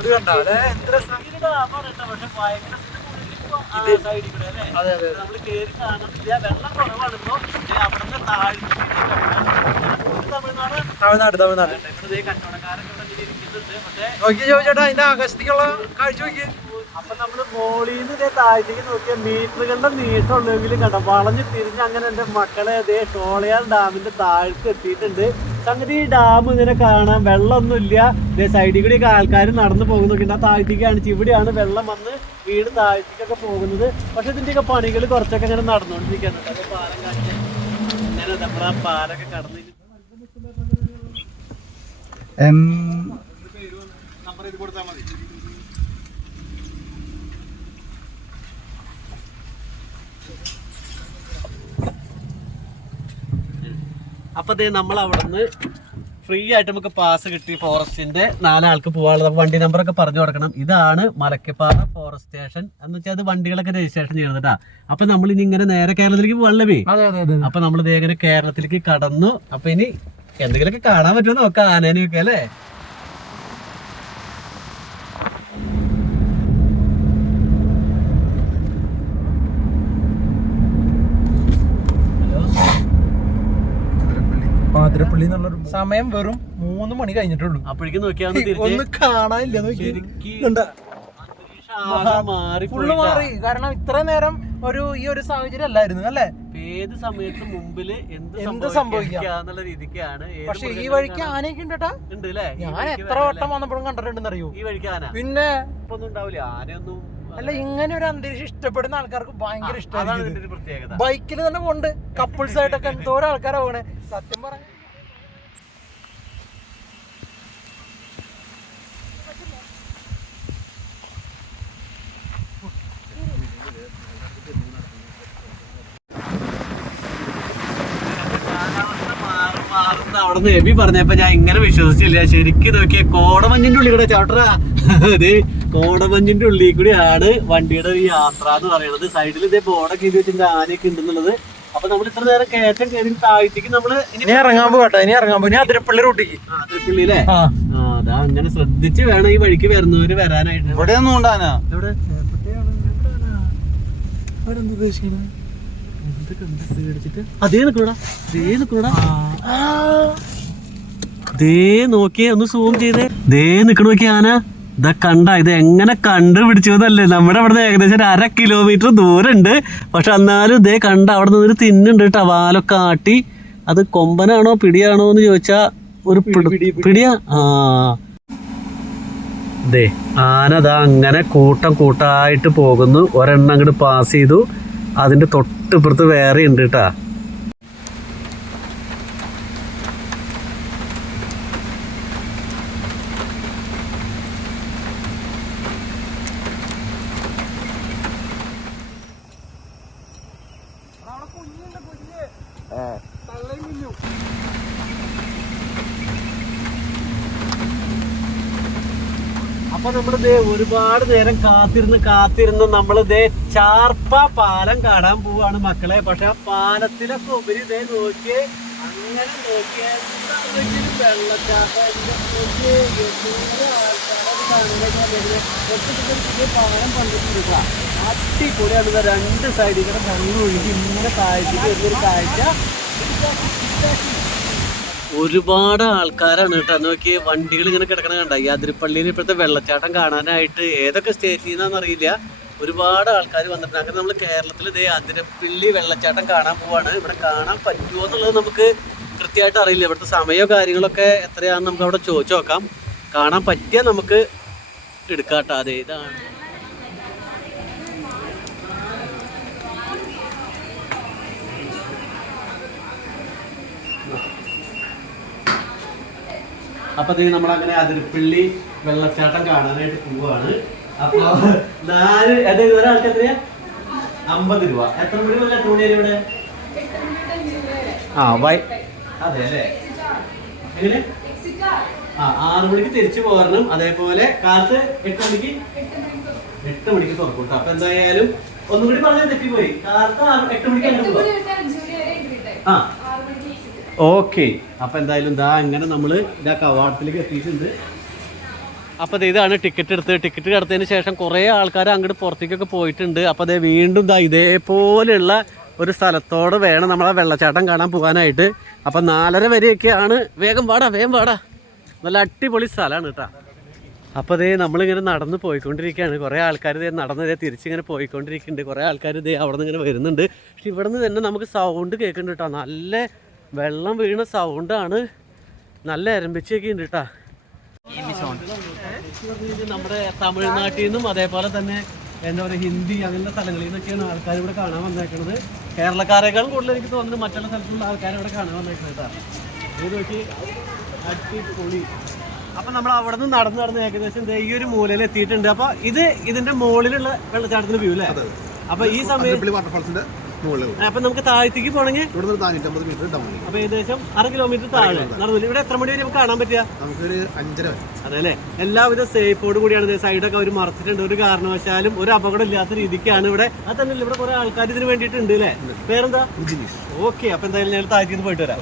പക്ഷെ ഭയങ്കര നമ്മൾ കേറി വെള്ളം കുറവാണ് ഇപ്പൊ അവിടുന്ന് തമിഴ്നാട്? തമിഴ്നാട് തമിഴ്നാട്. ഇവിടെ ദേ കച്ചവടക്കാരൊക്കെ ഇവിടെ ഇങ്ങനെ ഇരിക്കുന്നുണ്ട്. പക്ഷെ നോക്കി ചോദിച്ചേട്ടാ അതിന്റെ ആകാശത്തേക്കുള്ള കാഴ്ച നോക്കി അപ്പൊ നമ്മൾ മോളിന്ന് ഇതേ താഴത്തേക്ക് നോക്കിയ മീറ്ററുകളുടെ നീട്ടം ഉള്ളെങ്കിലും കണ്ടോ? വളഞ്ഞു തിരിഞ്ഞ് അങ്ങനെ എന്റെ മക്കളെ അതേ ഷോളയാർ ഡാമിന്റെ താഴത്ത് എത്തിയിട്ടുണ്ട്. സംഗതി ഡാം ഇങ്ങനെ കാണാൻ വെള്ളമൊന്നുമില്ല. ഇല്ല സൈഡിൽ കൂടി ആൾക്കാർ നടന്നു പോകുന്നൊക്കെ ഉണ്ട്. ആ താഴത്തേക്ക് കാണിച്ച് ഇവിടെയാണ് വെള്ളം വന്ന് വീട് താഴ്ത്തിക്കൊക്കെ പോകുന്നത്. പക്ഷെ ഇതിന്റെയൊക്കെ പണികൾ കുറച്ചൊക്കെ ഇങ്ങനെ നടന്നുകൊണ്ടിരിക്കുന്നുണ്ട്. അതൊക്കെ പാലം കാണിച്ച് ഇങ്ങനെ നമ്മളാ പാലൊക്കെ കടന്നു നമ്പർ ഇത് കൊടുത്താൽ മതി. അപ്പൊ ദേ നമ്മൾ അവിടുന്ന് ഫ്രീ ആയിട്ട് നമുക്ക് പാസ് കിട്ടി ഫോറസ്റ്റിന്റെ നാലാൾക്ക് പോകാനുള്ള വണ്ടി നമ്പർ ഒക്കെ പറഞ്ഞു കൊടുക്കണം. ഇതാണ് മലക്കപ്പാറ ഫോറസ്റ്റ് സ്റ്റേഷൻ എന്ന് വെച്ചാൽ അത് വണ്ടികളൊക്കെ രജിസ്ട്രേഷൻ ചെയ്യണം കേട്ടാ അപ്പൊ നമ്മൾ ഇനി ഇങ്ങനെ നേരെ കേരളത്തിലേക്ക് പോകണല്ലേ അപ്പൊ നമ്മൾ ദേ ഇങ്ങനെ കേരളത്തിലേക്ക് കടന്നു. അപ്പൊ ഇനി എന്തെങ്കിലുമൊക്കെ കാണാൻ പറ്റുമോ നോക്കാം. ആനേനെയൊക്കെ അല്ലേ? എന്നുള്ളൊരു സമയം വെറും മൂന്ന് മണി കഴിഞ്ഞിട്ടുള്ളൂ. അപ്പോഴേക്കും നോക്കിയാൽ ഒന്ന് കാണാനില്ല നോക്കി. ശരിക്ക് കണ്ടാ? അന്തരീക്ഷം ആകെ മാറി ഫുള്ള് മാറി. കാരണം ഇത്ര നേരം ഒരു ഈ ഒരു സാഹചര്യം അല്ലായിരുന്നു അല്ലേ? ഏത് സമയത്ത് മുമ്പിൽ എന്ത് എന്ത് സംഭവിക്കാം എന്നുള്ള രീതിക്കാണ് പക്ഷെ ഈ വഴിക്ക് ആനയൊക്കെ ഉണ്ട് കേട്ടാ ഉണ്ട് അല്ലേ? ഞാൻ എത്ര വട്ടം വന്നപ്പോഴും കണ്ടിട്ടുണ്ടെന്ന് അറിയോ ഈ വഴിക്ക് ആന. പിന്നെ ഇപ്പൊ ഒന്നും ഉണ്ടാവില്ല. ആനയൊന്നും അല്ല. ഇങ്ങനെ ഒരു അന്തരീക്ഷം ഇഷ്ടപ്പെടുന്ന ആൾക്കാർക്ക് ഭയങ്കര ഇഷ്ടമാണ് ബൈക്കിൽ തന്നെ പോണ്ട് കപ്പിൾസ് ആയിട്ടൊക്കെ എന്തോരം ആൾക്കാരാണ് സത്യം പറഞ്ഞ കാലാവസ്ഥ മാറും മാറുന്ന അവിടെ നിന്ന് എബി പറഞ്ഞപ്പോ ഞാൻ ഇങ്ങനെ വിശ്വസിച്ചില്ല ശരിക്കും നോക്കിയ കോടമഞ്ഞിന്റെ ഉള്ളിൽ കൂടെ ചവിട്ടറാ ഇത് കോടമഞ്ഞിന്റെ ഉള്ളിൽ കൂടിയാണ് വണ്ടിയുടെ ഈ യാത്ര എന്ന് പറയുന്നത് സൈഡിൽ ഇതേ ബോർഡൊക്കെ എഴുതി വെച്ചിട്ട് ആനയൊക്കെ ഉണ്ടെന്നുള്ളത് അപ്പൊ നമ്മൾ ഇത്ര നേരം കയറ്റം കയറി താഴ്ത്തേക്ക് നമ്മൾ ഇനി ഇറങ്ങാൻ പോകട്ടെ ഇനി ഇറങ്ങാൻ പോകും അതിരപ്പള്ളി റൂട്ടിക്ക് ആ, അതിരപ്പള്ളിയിലെ അതാ അങ്ങനെ ശ്രദ്ധിച്ച് വേണം ഈ വഴിക്ക് വരുന്നവര് വരാനായിട്ട് ഇവിടെ ഒന്നും ഉണ്ടാനാ എവിടെ അതേ ദേ നിക്കണോടാ ദേ നോക്കിയേ ഒന്ന് സൂം ചെയ്തേ. ദേ നിക്കണ നോക്കി ആന. ഇതാ കണ്ട ഇത് എങ്ങനെ കണ്ടുപിടിച്ചതല്ലേ? നമ്മുടെ അവിടെ നിന്ന് ഏകദേശം ഒരു അര കിലോമീറ്റർ ദൂരം ഉണ്ട് പക്ഷെ എന്നാലും ഇതേ കണ്ട അവിടെ നിന്നൊരു തിന്നുണ്ട് കേട്ടോ വാലൊക്കെ ആട്ടി. അത് കൊമ്പനാണോ പിടിയാണോ എന്ന് ചോദിച്ചാ ഒരു പിടി- പിടിയാ? ആ. ദേ ആന അങ്ങനെ കൂട്ടം കൂട്ടായിട്ട് പോകുന്നു. ഒരെണ്ണം അങ്ങോട്ട് പാസ് ചെയ്തു. അതിന്റെ തൊട്ടിപ്പുറത്ത് വേറെ ഉണ്ട് കേട്ടാ ദേ ഒരുപാട് നേരം കാത്തിരുന്ന് കാത്തിരുന്ന് ദേ ചാർപ്പ പാലം കാണാൻ പോവാണ് മക്കളെ. പക്ഷെ ആ പാലത്തിലൊക്കെ ഉപരി ദേ നോക്കി അങ്ങനെ നോക്കിയാൽ പാലം അടിപൊളിയാണ് ഇത് രണ്ട് സൈഡിൽ കൂടെ വെള്ളം ഒഴുകി ഇങ്ങനെ താഴ്ത്തിട്ട് വരുന്നൊരു കാഴ്ച. ഒരുപാട് ആൾക്കാരാണ് കേട്ടോ. നോക്കി വണ്ടികൾ ഇങ്ങനെ കിടക്കണ കണ്ട? ഈ ഇപ്പോഴത്തെ വെള്ളച്ചാട്ടം കാണാനായിട്ട് ഏതൊക്കെ സ്റ്റേറ്റിൽ നിന്നാന്ന് അറിയില്ല. ഒരുപാട് ആൾക്കാർ വന്നിട്ടുണ്ട്. അങ്ങനെ നമ്മൾ കേരളത്തിൽ ഇതേ അതിരപ്പള്ളി വെള്ളച്ചാട്ടം കാണാൻ പോവാണ്. ഇവിടെ കാണാൻ പറ്റുമോ എന്നുള്ളത് നമുക്ക് കൃത്യമായിട്ട് അറിയില്ല. ഇവിടുത്തെ സമയമോ കാര്യങ്ങളൊക്കെ എത്രയാണെന്ന് നമുക്ക് അവിടെ ചോദിച്ചു നോക്കാം. കാണാൻ പറ്റിയാൽ നമുക്ക് എടുക്കാട്ടോ. അതെ ഇതാണ്. അപ്പൊ ഇത് നമ്മളങ്ങനെ അതിരപ്പള്ളി വെള്ളച്ചാട്ടം കാണാനായിട്ട് പോവാണ്. അപ്പൊ നാല് അതായത് ഒരാൾക്ക് എത്രയാ? അമ്പത് രൂപ. എത്ര മണി മുതൽ എത്ര മണി വരെ ഇവിടെ? ആ വൈ അതെ അല്ലേ? എങ്ങനെ? ആ ആറു മണിക്ക് തിരിച്ചു പോരണം. അതേപോലെ കാലത്ത് എട്ട് മണിക്ക്? എട്ട് മണിക്ക് തുറക്കും കേട്ടോ അപ്പൊ എന്തായാലും ഒന്നും കൂടി പറഞ്ഞാൽ തെറ്റിപ്പോയി. കാലത്ത് ആറ് എട്ട് മണിക്ക് ആ ഓക്കെ അപ്പൊ എന്തായാലും ഇതാ അങ്ങനെ നമ്മൾ ഇതാ കവാടത്തിലേക്ക് എത്തിയിട്ടുണ്ട്. അപ്പോൾ ഇതാണ് ടിക്കറ്റ് എടുത്ത് ടിക്കറ്റ് എടുത്തതിന് ശേഷം കുറേ ആൾക്കാർ അങ്ങോട്ട് പുറത്തേക്കൊക്കെ പോയിട്ടുണ്ട്. അപ്പോൾ അതേ വീണ്ടും ഇതാ ഇതേപോലെയുള്ള ഒരു സ്ഥലത്തോട് വേണം നമ്മളെ വെള്ളച്ചാട്ടം കാണാൻ പോകാനായിട്ട്. അപ്പൊ നാലര വരെയൊക്കെയാണ്. വേഗം വാടാ വേഗം വാടാ. നല്ല അടിപൊളി സ്ഥലമാണ് കേട്ടാ. അപ്പോൾ ദേ നമ്മളിങ്ങനെ നടന്ന് പോയിക്കൊണ്ടിരിക്കുകയാണ്. കുറേ ആൾക്കാർ ഇതേ നടന്ന് ഇതേ തിരിച്ചിങ്ങനെ പോയിക്കൊണ്ടിരിക്കുന്നുണ്ട്. കുറേ ആൾക്കാർ ഇതേ അവിടെ നിന്ന് ഇങ്ങനെ വരുന്നുണ്ട്. പക്ഷെ ഇവിടെ നിന്ന് തന്നെ നമുക്ക് സൗണ്ട് കേൾക്കുന്നുണ്ട് കേട്ടോ. നല്ല വെള്ളം വീണ സൗണ്ടാണ് നല്ല എരമ്പിച്ചൊക്കെ ഉണ്ട് കേട്ടാ നമ്മുടെ തമിഴ്നാട്ടിൽ നിന്നും അതേപോലെ തന്നെ എന്താ പറയുക ഹിന്ദി അങ്ങനത്തെ സ്ഥലങ്ങളിൽ നിന്നൊക്കെയാണ് ആൾക്കാർ ഇവിടെ കാണാൻ വന്നേക്കുന്നത് കേരളക്കാരെക്കാളും കൂടുതൽ എനിക്ക് തോന്നുന്നത് മറ്റുള്ള സ്ഥലത്തുള്ള ആൾക്കാർ ഇവിടെ കാണാൻ വന്നേക്കുന്നത് കേട്ടോ ഇത് നോക്കി അടിപൊളി. അപ്പൊ നമ്മൾ അവിടെ നിന്ന് നടന്ന് നടന്ന് ഏകദേശം ഈ ഒരു മൂലയിൽ എത്തിയിട്ടുണ്ട്. അപ്പൊ ഇത് ഇതിന്റെ മുകളിലുള്ള വെള്ളച്ചാട്ടത്തിന് വ്യൂ അല്ലേ? അപ്പൊ ഈ സമയത്ത് വാട്ടർഫാൾസിന്റെ അപ്പൊ നമുക്ക് താഴത്തേക്ക് പോണെങ്കിൽ ഇവിടെ നാനൂറ്റമ്പത് മീറ്റർ ഡൗൺ അപ്പൊ ഏകദേശം അര കിലോമീറ്റർ താഴെ. നടന്നില്ല ഇവിടെ എത്ര മണി വരെ നമുക്ക് കാണാൻ പറ്റുക? നമുക്കൊരു അഞ്ചര വരെ. അതെ അല്ലേ എല്ലാവിധ സേഫോട് കൂടിയാണ് സൈഡ് സൈഡൊക്കെ അവർ മറച്ചിട്ടുണ്ട്. ഒരു കാരണവശാലും ഒരു അപകടം ഇല്ലാത്ത രീതിക്കാണ് ഇവിടെ. അത് തന്നെ ഇവിടെ കുറെ ആൾക്കാർ ഇതിന് വേണ്ടിയിട്ടുണ്ട് അല്ലേ? പേരെന്താ? ഓക്കെ അപ്പൊ എന്തായാലും ഞാൻ താഴത്തേക്ക് പോയിട്ട് വരാം.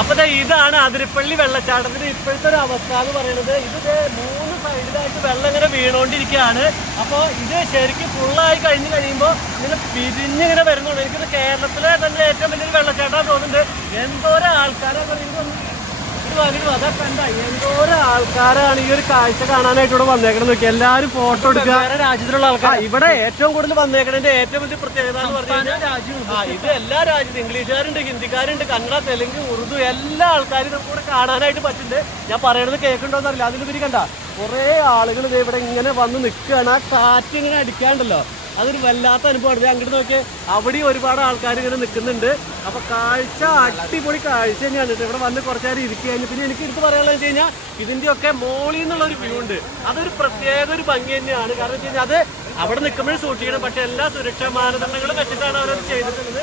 അപ്പൊ ഇതാണ് അതിരപ്പള്ളി വെള്ളച്ചാട്ടത്തിന്റെ ഇപ്പോഴത്തെ ഒരു അവസ്ഥ എന്ന് പറയുന്നത്. ഇത് മൂന്ന് സൈഡിലായിട്ട് വെള്ളം ഇങ്ങനെ വീണുകൊണ്ടിരിക്കുകയാണ്. അപ്പോൾ ഇത് ശരിക്കും ഫുള്ളായി കഴിഞ്ഞ് കഴിയുമ്പോൾ ഇങ്ങനെ പിരിഞ്ഞിങ്ങനെ വരുന്നുണ്ട് എനിക്കിത് കേരളത്തിലെ തന്നെ ഏറ്റവും വലിയൊരു വെള്ളച്ചാട്ടം തോന്നുന്നുണ്ട്. എന്തോരം വലിയ അതൊക്കെ കണ്ട എന്തോരം ആൾക്കാരാണ് ഈ ഒരു കാഴ്ച കാണാനായിട്ട് ഇവിടെ വന്നേക്കണം നോക്കി. എല്ലാവരും ഫോട്ടോ എടുക്കുക. രാജ്യത്തിലുള്ള ആൾക്കാർ ഇവിടെ ഏറ്റവും കൂടുതൽ വന്നേക്കണതിന്റെ ഏറ്റവും വലിയ പ്രത്യേകത എന്ന് പറഞ്ഞാൽ ഇത് എല്ലാ രാജ്യത്തും ഇംഗ്ലീഷുകാരുണ്ട് ഹിന്ദിക്കാരുണ്ട് കന്നഡ തെലുങ്ക് ഉറുദു എല്ലാ ആൾക്കാരും നമുക്ക് ഇവിടെ കാണാനായിട്ട് പറ്റുന്നുണ്ട്. ഞാൻ പറയണത് കേൾക്കണ്ടോന്നറിയില്ല അതിലുപരി കണ്ട കുറേ ആളുകൾ ദേ ഇവിടെ ഇങ്ങനെ വന്ന് നിൽക്കുകയാണ്. ആ കാറ്റ് ഇങ്ങനെ അടിക്കാണ്ടല്ലോ. അതൊരു വല്ലാത്ത അനുഭവമാണ്. അങ്ങോട്ട് നോക്കി. അവിടെയും ഒരുപാട് ആൾക്കാർ ഇങ്ങനെ നിൽക്കുന്നുണ്ട്. അപ്പൊ കാഴ്ച അടിപൊളി കാഴ്ച തന്നെയാണ് ഇവിടെ വന്ന് കുറച്ച് നേരം ഇരിക്കുക പിന്നെ എനിക്ക് എടുത്ത് പറയാനുള്ളത് വെച്ച് കഴിഞ്ഞാൽ ഇതിന്റെ ഒക്കെ മോളിൽ എന്നുള്ള ഒരു വ്യൂ ഉണ്ട്. അതൊരു പ്രത്യേക ഒരു ഭംഗി തന്നെയാണ്. കാരണം വെച്ച് കഴിഞ്ഞാൽ അത് അവിടെ നിൽക്കുമ്പോഴും സൂക്ഷിക്കണം. പക്ഷെ എല്ലാ സുരക്ഷാ മാനദണ്ഡങ്ങളും വെച്ചിട്ടാണ് അവരത് ചെയ്തിട്ടുള്ളത്.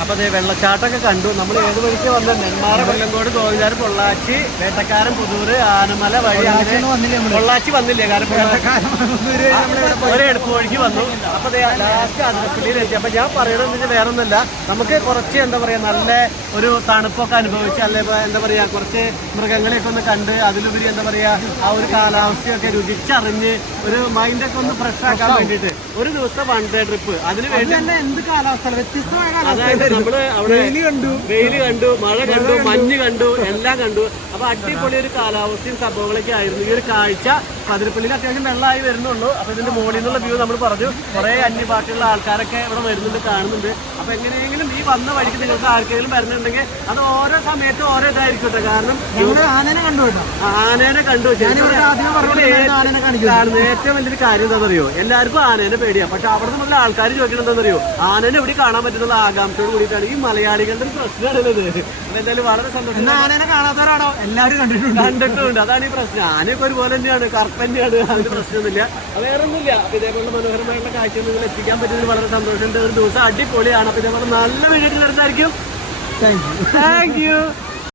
അപ്പൊ അതേ വെള്ളച്ചാട്ടമൊക്കെ കണ്ടു. നമ്മൾ ഏത് വഴിക്ക് വന്ന നെന്മാറ കൊല്ലങ്കോട് ഗോവിന്ദാർ പൊള്ളാച്ചി വേട്ടക്കാരൻ പുതൂർ ആനമല വഴി അങ്ങനെ പൊള്ളാച്ചി വന്നില്ല? കാരണം ഒരു എടുപ്പ് വഴിക്ക് വന്നു. അപ്പൊ ലാസ്റ്റ് അതിരപ്പള്ളിയിൽ എത്തി അപ്പൊ ഞാൻ പറയണത് വെച്ചാൽ വേറെ ഒന്നുമില്ല നമുക്ക് കുറച്ച് എന്താ പറയാ നല്ല ഒരു തണുപ്പൊക്കെ അനുഭവിച്ച് അല്ലെ എന്താ പറയാ കുറച്ച് മൃഗങ്ങളെയൊക്കെ ഒന്ന് കണ്ട് അതിലുപരി എന്താ പറയാ ആ ഒരു കാലാവസ്ഥയൊക്കെ രുചിച്ചറിഞ്ഞ് ഒരു മൈൻഡൊക്കെ ഒന്ന് ഫ്രഷ് ആക്കാൻ വേണ്ടിട്ട് ഒരു ദിവസത്തെ വൺ ഡേ ട്രിപ്പ് അതിന് വേണ്ടി എന്ത് കാലാവസ്ഥ? വ്യത്യസ്തമായ അതായത് നമ്മൾ അവിടെ കണ്ടു. വെയിൽ കണ്ടു മഴ കണ്ടു. മഞ്ഞ് കണ്ടു എല്ലാം കണ്ടു. അപ്പൊ അടിപൊളി ഒരു കാലാവസ്ഥയും സംഭവങ്ങളൊക്കെ ആയിരുന്നു. ഈ ഒരു കാഴ്ച പതിരപ്പള്ളിയിൽ അത്യാവശ്യം വെള്ളമായി വരുന്നുള്ളൂ. അപ്പൊ ഇതിന്റെ മുകളിൽ നിന്നുള്ള വ്യൂ നമ്മൾ പറഞ്ഞു. കുറെ അന്യഭാഷയുള്ള ആൾക്കാരൊക്കെ ഇവിടെ വരുന്നുണ്ട് കാണുന്നുണ്ട്. അപ്പൊ എങ്ങനെയെങ്കിലും ഈ വന്ന വഴിക്ക് നിങ്ങൾക്ക് ആർക്കെങ്കിലും വരുന്നുണ്ടെങ്കിൽ അത് ഓരോ സമയത്തും ഓരോ ഇതായിരിക്കും കേട്ടോ. കാരണം ആനേനെ കണ്ടു ആനേനെ കണ്ടു. ഏറ്റവും വലിയൊരു കാര്യം എന്താണെന്നറിയോ? എല്ലാവർക്കും ആനേനെ പേടിയാ. പക്ഷെ അവിടെ നിന്നുള്ള ആൾക്കാർ ചോദിക്കണം എന്താണെന്നറിയോ? ആനേനെ എവിടെ കാണാൻ പറ്റുന്നുള്ള ആകാംക്ഷയോട് കൂടിയിട്ടാണ് ഈ മലയാളികളുടെ അപ്പൊ എന്തായാലും വളരെ സന്തോഷം. ആനനെ കാണാത്തവരാണോ? എല്ലാവരും കണ്ടിട്ടുണ്ട്. കണ്ടിട്ടുണ്ട്. അതാണ് ഈ പ്രശ്നം. ആനയൊക്കെ ഒരുപോലെ തന്നെയാണ്. കറുപ്പ് തന്നെയാണ്. അതിന് പ്രശ്നമൊന്നുമില്ല. വേറെ ഒന്നുമില്ല അപ്പൊ ഇതേപോലെ മനോഹരമായിട്ടുള്ള കാഴ്ച നിങ്ങൾ എത്തിക്കാൻ പറ്റുന്നതിൽ വളരെ സന്തോഷമുണ്ട്. ഒരു ദിവസം അടിപൊളിയാണ്. അപ്പൊ ഇതേപോലെ നല്ല വീഡിയോ വരുന്നതായിരിക്കും. Thank you thank U